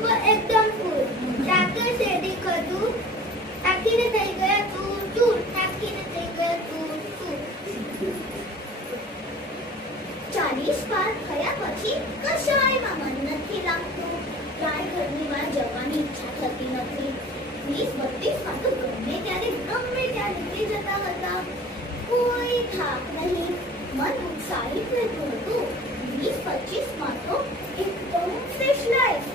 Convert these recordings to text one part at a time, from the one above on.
લોકો એકદમ ફૂલ. ડાક્ટર શેરડી કદું આખીને થઈ ગયા તું ચૂર, આખીને થઈ ગયા તું ચૂર. 40 પાર થયા પછી કશાયમાં મન નથી લાગતું. રાય ઘરની જવાની ઈચ્છા થતી નથી. 20-32 માં તો ગમે ત્યારે નીકળી જતા હતા. કોઈ થાક નહીં, મન ઉત્સાહિત રહેતું હતું. 20-25 માં તો એકદમ ફ્રેશ લાઈફ,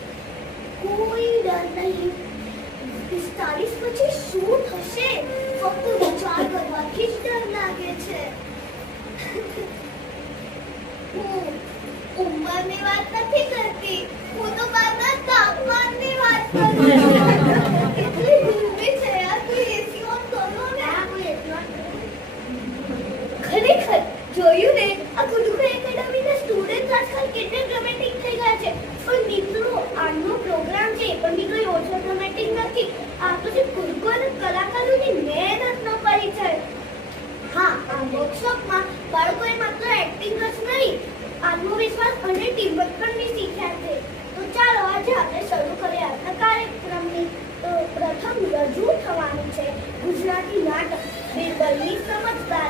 કોઈ ડર નહીં. 45 પછી શું થશે ફક્ત વિચાર કરવાથી જ ડર લાગે છે. હું ઉંમરની વાત નથી કરતી, હું તો મારા તાપમાનની વાત કરું છું. કેટલી ગરમી છે યાર, કોઈ એસી ઓન કરો ને. ખરેખર જોયું ને, આ ગુરુકુળ એકેડમીના સ્ટુડન્ટ્સ આજકાલ કેટલા ડ્રામેટિક થઈ ગયા છે. પણ મિત્રો, આજનો પ્રોગ્રામ છે એ પણ કોઈ ઓછો ડ્રામેટિક નથી. આ તો છે ગુરુકુળ કલાકારોની મહેનતનો પરિચય. હા, આ વર્કશોપમાં બાળકોએ માત્ર એક્ટિંગ જ નહીં, આત્મવિશ્વાસ અને ટીમવર્ક પણ શીખ્યા છે. તો ચાલો આજે આપણે શરૂ કરીએ આજના કાર્યક્રમની. પ્રથમ રજૂ થવાની છે ગુજરાતી નાટક બિરબલની સમજદારી.